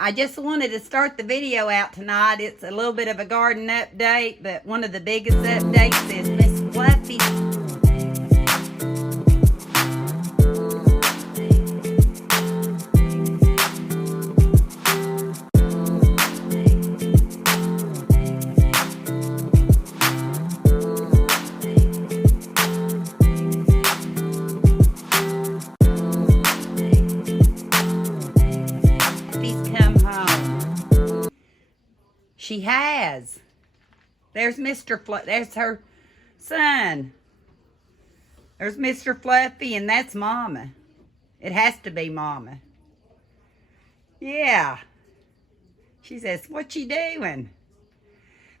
I just wanted to start the video out tonight. It's a little bit of a garden update, but one of the biggest updates is Miss Fluffy. She has. There's Mr. Fluffy. There's her son. There's Mr. Fluffy, and that's Mama. It has to be Mama. Yeah. She says, what you doing?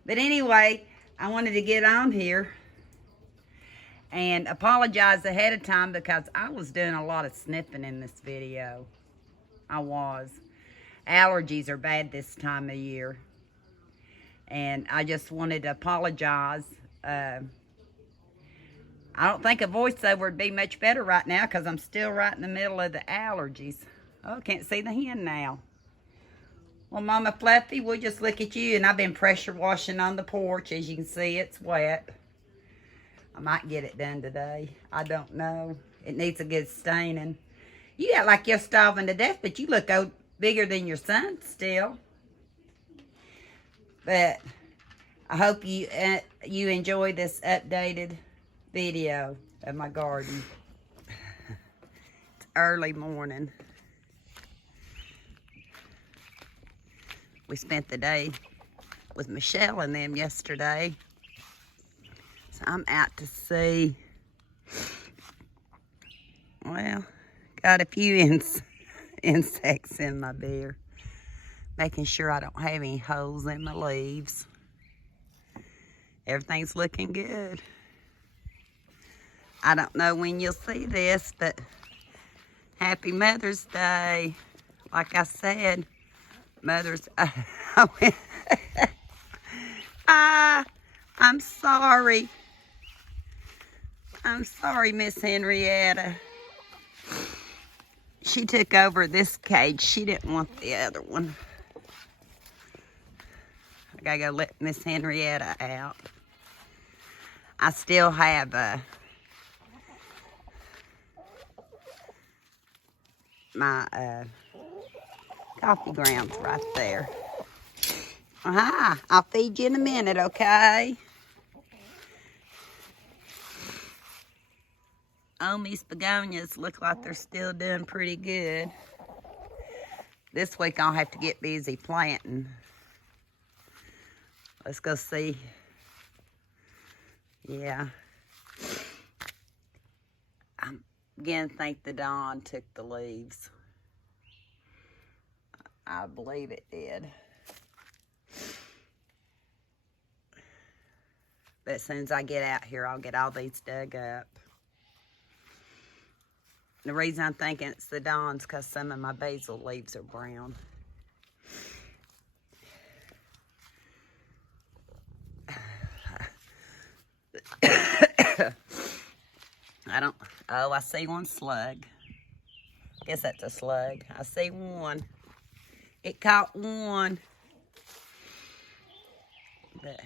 But anyway, I wanted to get on here and apologize ahead of time because I was doing a lot of sniffing in this video. I was. Allergies are bad this time of year. And I just wanted to apologize. I don't think a voiceover would be much better right now because I'm still right in the middle of the allergies. Oh, can't see the hen now. Well, Mama Fluffy, we'll just look at you. And I've been pressure washing on the porch. As you can see, it's wet. I might get it done today. I don't know. It needs a good staining. You act like you're starving to death, but you look bigger than your son still. But I hope you enjoy this updated video of my garden. It's early morning. We spent the day with Michelle and them yesterday. So I'm out to see. Well, got a few insects in my beer. Making sure I don't have any holes in my leaves. Everything's looking good. I don't know when you'll see this, but happy Mother's Day. Like I said, I'm sorry. I'm sorry, Miss Henrietta. She took over this cage. She didn't want the other one. I gotta go let Miss Henrietta out. I still have my coffee grounds right there. Hi, I'll feed you in a minute, okay? Oh, these begonias look like they're still doing pretty good. This week I'll have to get busy planting. Let's go see. Yeah. I'm beginning to think the dawn took the leaves. I believe it did. But as soon as I get out here, I'll get all these dug up. The reason I'm thinking it's the dawn's because some of my basil leaves are brown. I see one slug. Guess that's a slug. I see one. It caught one. But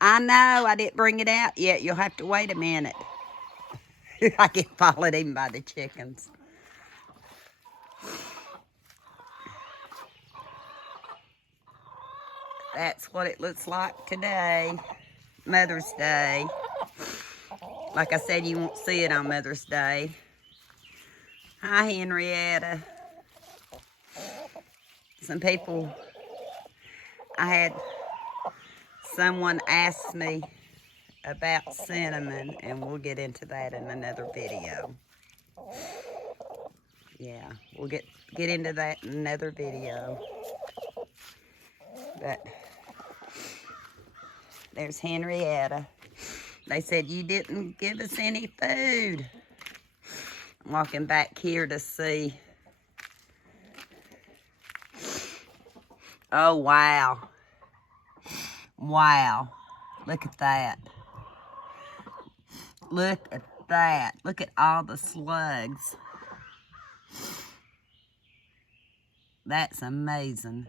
I know I didn't bring it out yet. You'll have to wait a minute. I get followed even by the chickens. That's what it looks like today, Mother's Day. Like I said, you won't see it on Mother's Day. Hi, Henrietta. Some people, I had someone ask me about cinnamon, and we'll get into that in another video. Yeah, we'll get into that in another video. But there's Henrietta. They said you didn't give us any food. I'm walking back here to see. Oh, wow. Wow. Look at that. Look at that. Look at all the slugs. That's amazing.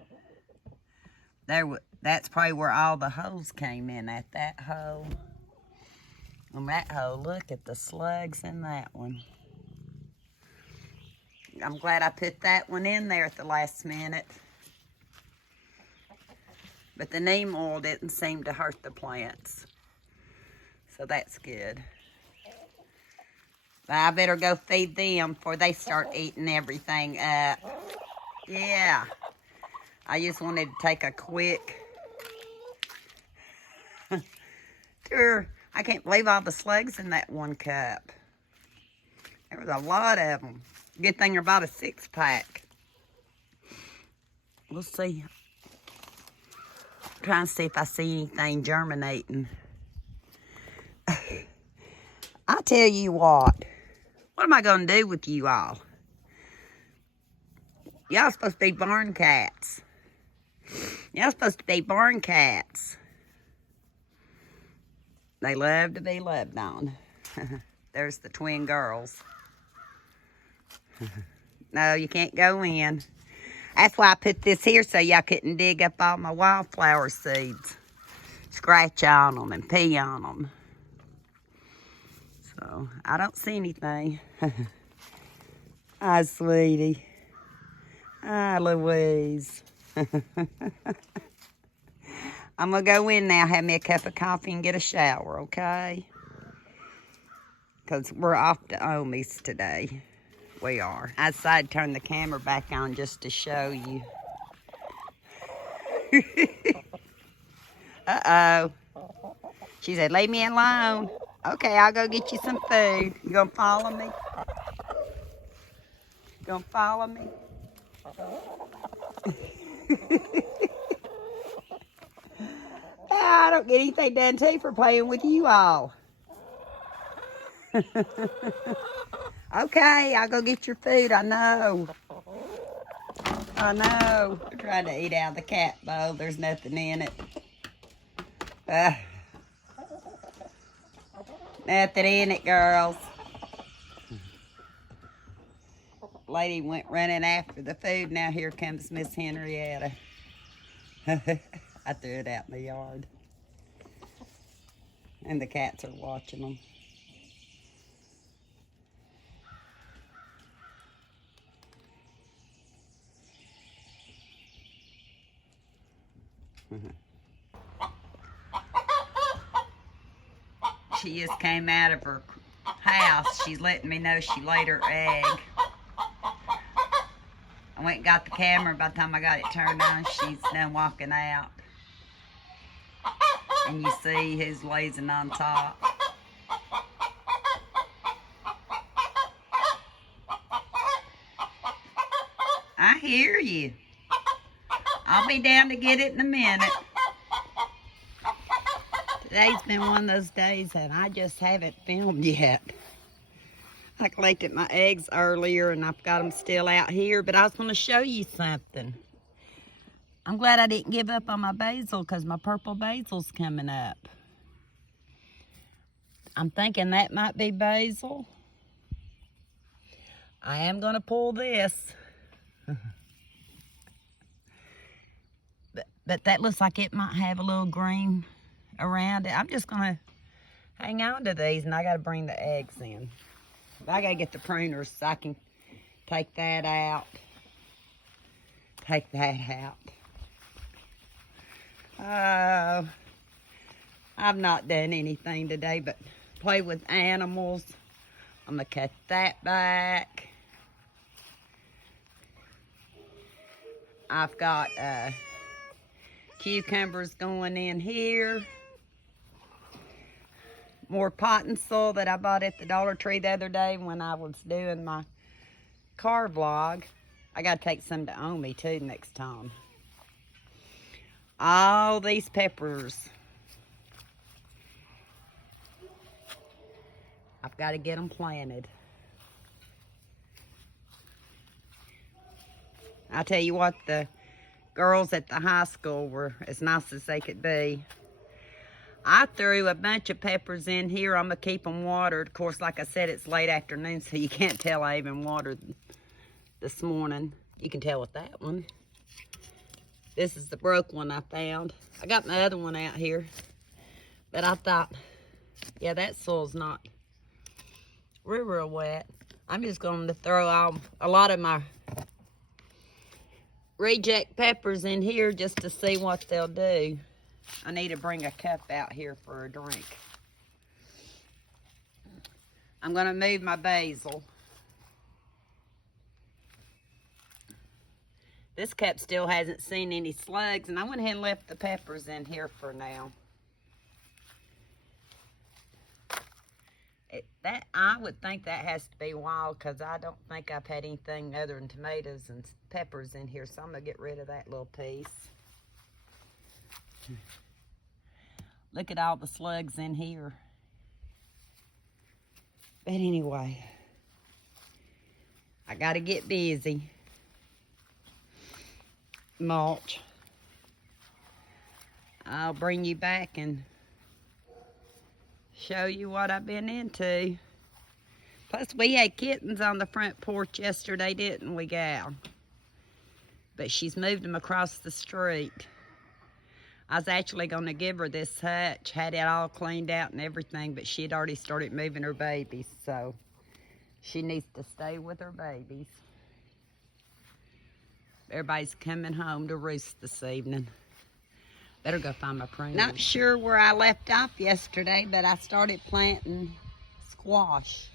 That's probably where all the holes came in, at that hole. On that hole, look at the slugs in that one. I'm glad I put that one in there at the last minute. But the neem oil didn't seem to hurt the plants. So that's good. But I better go feed them before they start eating everything up. Yeah. I just wanted to take a quick tour. I can't believe all the slugs in that one cup. There was a lot of them. Good thing they're about a 6-pack. We'll see. I'm trying to see if I see anything germinating. I tell you what am I going to do with you all? Y'all supposed to be barn cats. Y'all supposed to be barn cats. They love to be loved on. There's the twin girls. No, you can't go in. That's why I put this here so y'all couldn't dig up all my wildflower seeds. Scratch on them and pee on them. So, I don't see anything. Hi, sweetie. Hi, Louise. I'm going to go in now, have me a cup of coffee and get a shower, okay? Because we're off to Omi's today. We are. I decided to turn the camera back on just to show you. Uh-oh. She said, leave me alone. Okay, I'll go get you some food. You gonna follow me? You gonna follow me? I don't get anything done too for playing with you all. Okay, I'll go get your food. I know. I know. I'm trying to eat out of the cat bowl. There's nothing in it. Nothing in it, girls. Lady went running after the food. Now here comes Miss Henrietta. I threw it out in the yard. And the cats are watching them. She just came out of her house. She's letting me know she laid her egg. I went and got the camera. By the time I got it turned on, she's done walking out. And you see who's lazing on top. I hear you. I'll be down to get it in a minute. Today's been one of those days that I just haven't filmed yet. I collected my eggs earlier and I've got them still out here, but I was going to show you something. I'm glad I didn't give up on my basil because my purple basil's coming up. I'm thinking that might be basil. I am going to pull this. But that looks like it might have a little green around it. I'm just going to hang on to these, and I got to bring the eggs in. I got to get the pruners so I can take that out. Take that out. Oh, I've not done anything today but play with animals. I'm going to cut that back. I've got cucumbers going in here. More potting soil that I bought at the Dollar Tree the other day when I was doing my car vlog. I got to take some to Omi too next time. All these peppers. I've got to get them planted. I tell you what, the girls at the high school were as nice as they could be. I threw a bunch of peppers in here. I'm going to keep them watered. Of course, like I said, it's late afternoon, so you can't tell I even watered this morning. You can tell with that one. This is the broke one I found. I got my other one out here. But I thought, yeah, that soil's not real wet. I'm just going to throw out a lot of my reject peppers in here just to see what they'll do. I need to bring a cup out here for a drink. I'm going to move my basil. This cup still hasn't seen any slugs, and I went ahead and left the peppers in here for now. I would think that has to be wild, because I don't think I've had anything other than tomatoes and peppers in here, so I'm going to get rid of that little piece. Look at all the slugs in here. But anyway, I got to get busy. Mulch. I'll bring you back and show you what I've been into. Plus, we had kittens on the front porch yesterday, didn't we, gal? But she's moved them across the street. I was actually going to give her this hutch, had it all cleaned out and everything, but she had already started moving her babies, so she needs to stay with her babies. Everybody's coming home to roost this evening. Better go find my pruners. Not sure where I left off yesterday, but I started planting squash.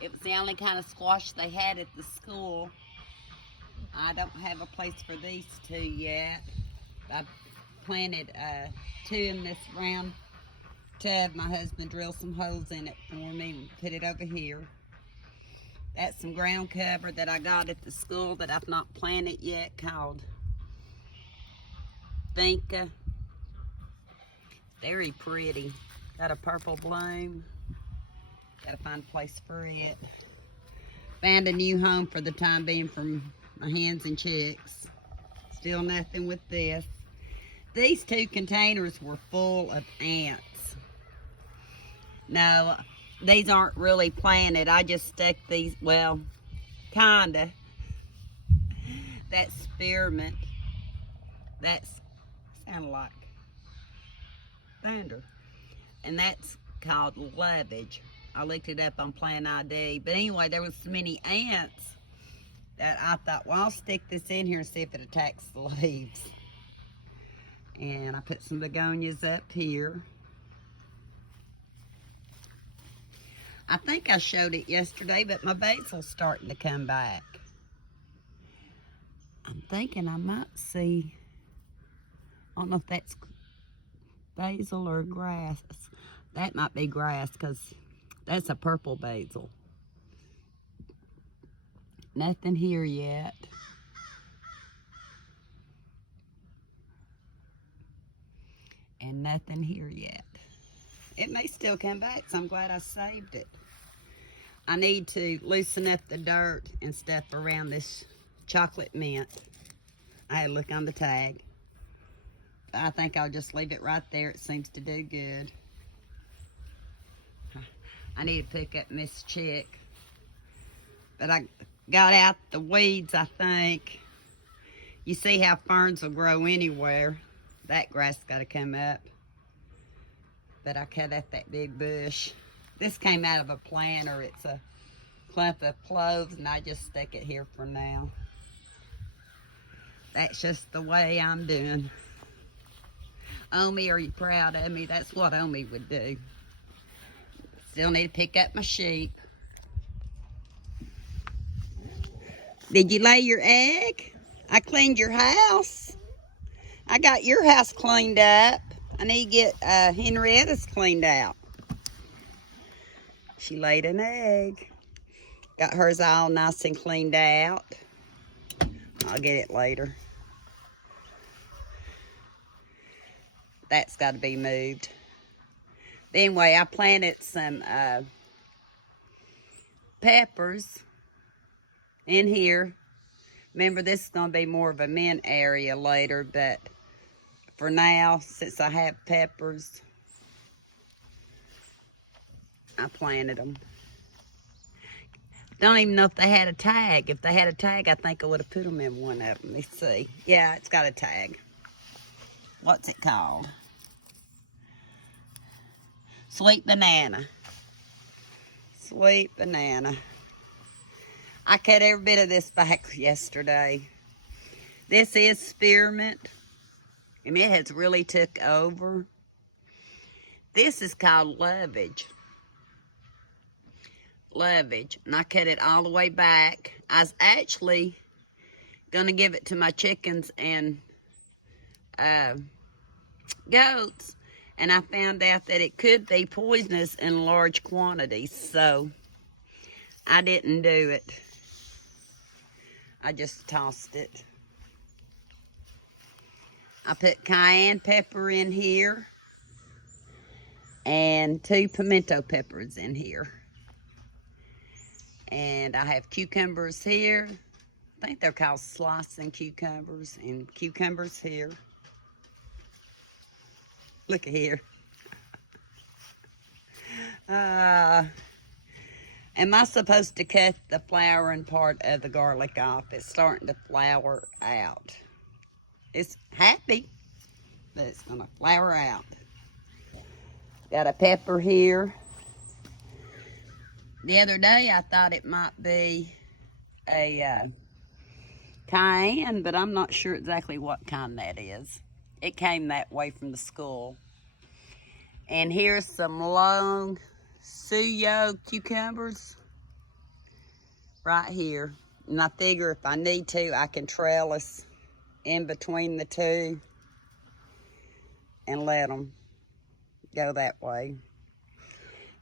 It was the only kind of squash they had at the school. I don't have a place for these two yet. I planted two in this round tub. My husband drilled some holes in it for me and put it over here. That's some ground cover that I got at the school that I've not planted yet, called Vinca. Very pretty. Got a purple bloom. Gotta find a place for it. Found a new home for the time being for my hens and chicks. Still nothing with this. These two containers were full of ants. No, these aren't really planted. I just stuck these, well, kinda. That's spearmint. That's sounded like thunder. And that's called lovage. I looked it up on Plant ID. But anyway, there was so many ants that I thought, well, I'll stick this in here and see if it attacks the leaves. And I put some begonias up here. I think I showed it yesterday, but my basil's starting to come back. I'm thinking I might see, I don't know if that's basil or grass. That might be grass, because that's a purple basil. Nothing here yet. And nothing here yet. It may still come back, so I'm glad I saved it. I need to loosen up the dirt and stuff around this chocolate mint. I had to look on the tag. I think I'll just leave it right there. It seems to do good. I need to pick up Miss Chick. But I got out the weeds, I think. You see how ferns will grow anywhere. That grass got to come up. But I cut out that big bush. This came out of a planter. It's a clump of cloves, and I just stick it here for now. That's just the way I'm doing. Omi, are you proud of me? That's what Omi would do. Still need to pick up my sheep. Did you lay your egg? I cleaned your house. I got your house cleaned up. I need to get Henrietta's cleaned out. She laid an egg. Got hers all nice and cleaned out. I'll get it later. That's got to be moved. But anyway, I planted some peppers in here. Remember, this is going to be more of a mint area later, but for now, since I have peppers, I planted them. Don't even know if they had a tag. If they had a tag, I think I would have put them in one of them. Let's see. Yeah, it's got a tag. What's it called? Sweet banana. Sweet banana. I cut every bit of this back yesterday. This is spearmint, and it has really took over. This is called lovage. Lovage, and I cut it all the way back. I was actually gonna give it to my chickens and goats, and I found out that it could be poisonous in large quantities, so I didn't do it. I just tossed it. I put cayenne pepper in here and 2 pimento peppers in here. And I have cucumbers here. I think they're called slicing cucumbers, and cucumbers here. Look at here. Am I supposed to cut the flowering part of the garlic off? It's starting to flower out. It's happy, but it's gonna flower out. Got a pepper here. The other day I thought it might be a cayenne, but I'm not sure exactly what kind that is. It came that way from the school. And here's some long suyo cucumbers right here. And I figure if I need to, I can trellis in between the two and let them go that way.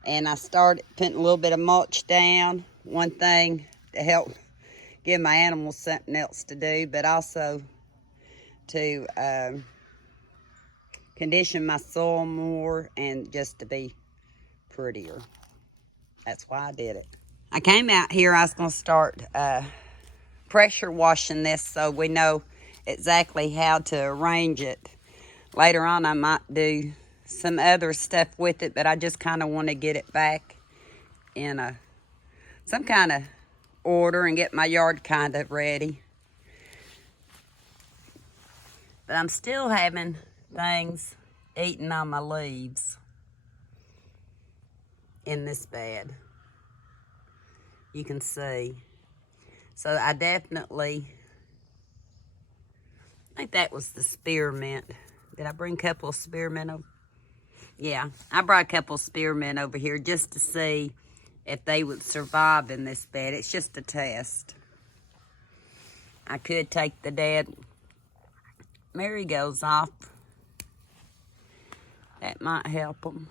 And I started putting a little bit of mulch down. One thing to help give my animals something else to do, but also to condition my soil more and just to be prettier. That's why I did it. I came out here, I was going to start pressure washing this so we know exactly how to arrange it. Later on I might do some other stuff with it, but I just kind of want to get it back in some kind of order and get my yard kind of ready. But I'm still having things eating on my leaves in this bed. You can see. So I definitely, I think that was the spearmint. Did I bring a couple of spearmint over? Yeah, I brought a couple of spearmint over here just to see if they would survive in this bed. It's just a test. I could take the dead marigolds off. That might help them.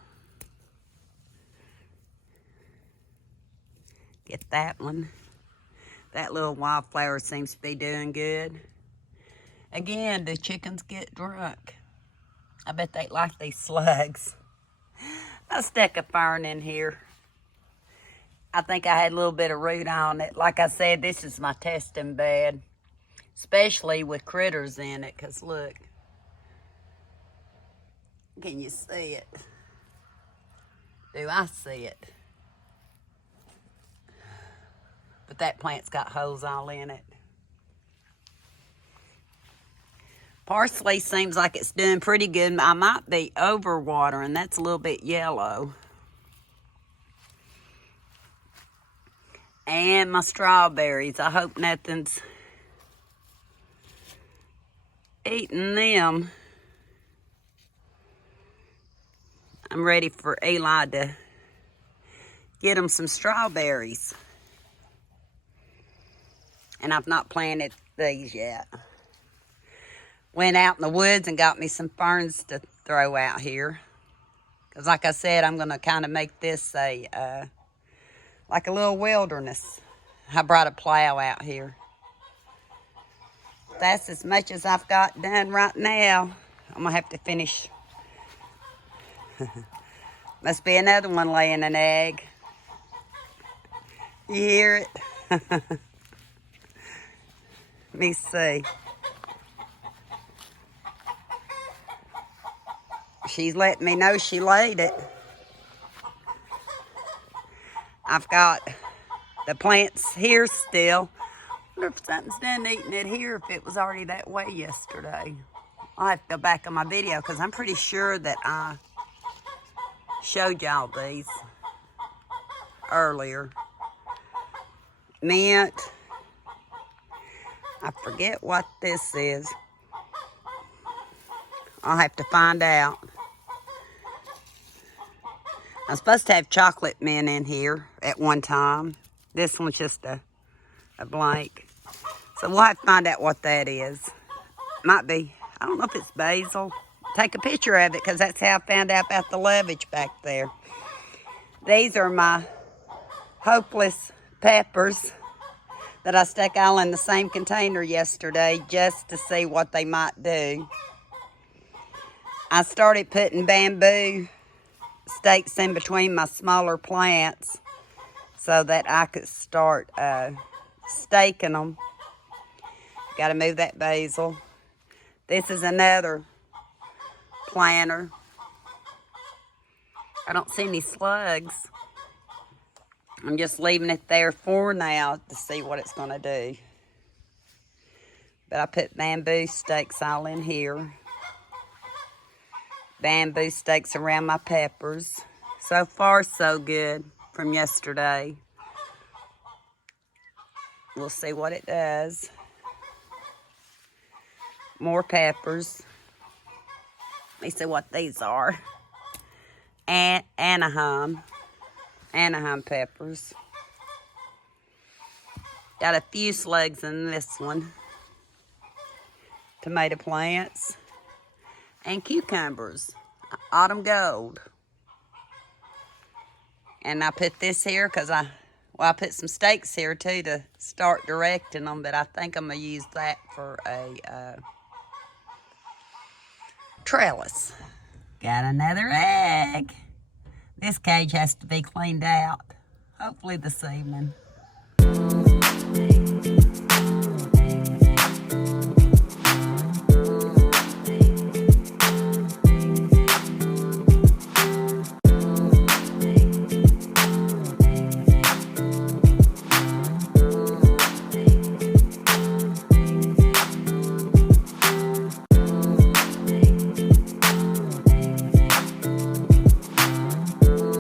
Get that one. That little wildflower seems to be doing good. Again, the chickens get drunk. I bet they like these slugs. I stuck a fern in here. I think I had a little bit of root on it. Like I said, this is my testing bed, especially with critters in it, because look. Can you see it? Do I see it? But that plant's got holes all in it. Parsley seems like it's doing pretty good. I might be overwatering. That's a little bit yellow. And my strawberries. I hope nothing's eating them. I'm ready for Eli to get him some strawberries. And I've not planted these yet. Went out in the woods and got me some ferns to throw out here. Because like I said, I'm going to kind of make this a like a little wilderness. I brought a plow out here. That's as much as I've got done right now. I'm going to have to finish. Must be another one laying an egg. You hear it? Let me see. She's letting me know she laid it. I've got the plants here still. I wonder if something's done eating it here, if it was already that way yesterday. I'll have to go back on my video because I'm pretty sure that I showed y'all these earlier. Mint. I forget what this is. I'll have to find out. I'm supposed to have chocolate mint in here at one time. This one's just a blank. So we'll have to find out what that is. Might be, I don't know if it's basil. Take a picture of it because that's how I found out about the lovage back there. These are my hopeless peppers that I stuck all in the same container yesterday just to see what they might do. I started putting bamboo stakes in between my smaller plants so that I could start staking them. Got to move that basil. This is another planter. I don't see any slugs. I'm just leaving it there for now to see what it's going to do. But I put bamboo stakes all in here. Bamboo stakes around my peppers. So far, so good from yesterday. We'll see what it does. More peppers. Let me see what these are. Anaheim peppers. Got a few slugs in this one. Tomato plants. And cucumbers. Autumn gold. And I put this here because I put some stakes here too to start directing them, but I think I'm going to use that for a trellis. Got another egg. This cage has to be cleaned out. Hopefully this evening.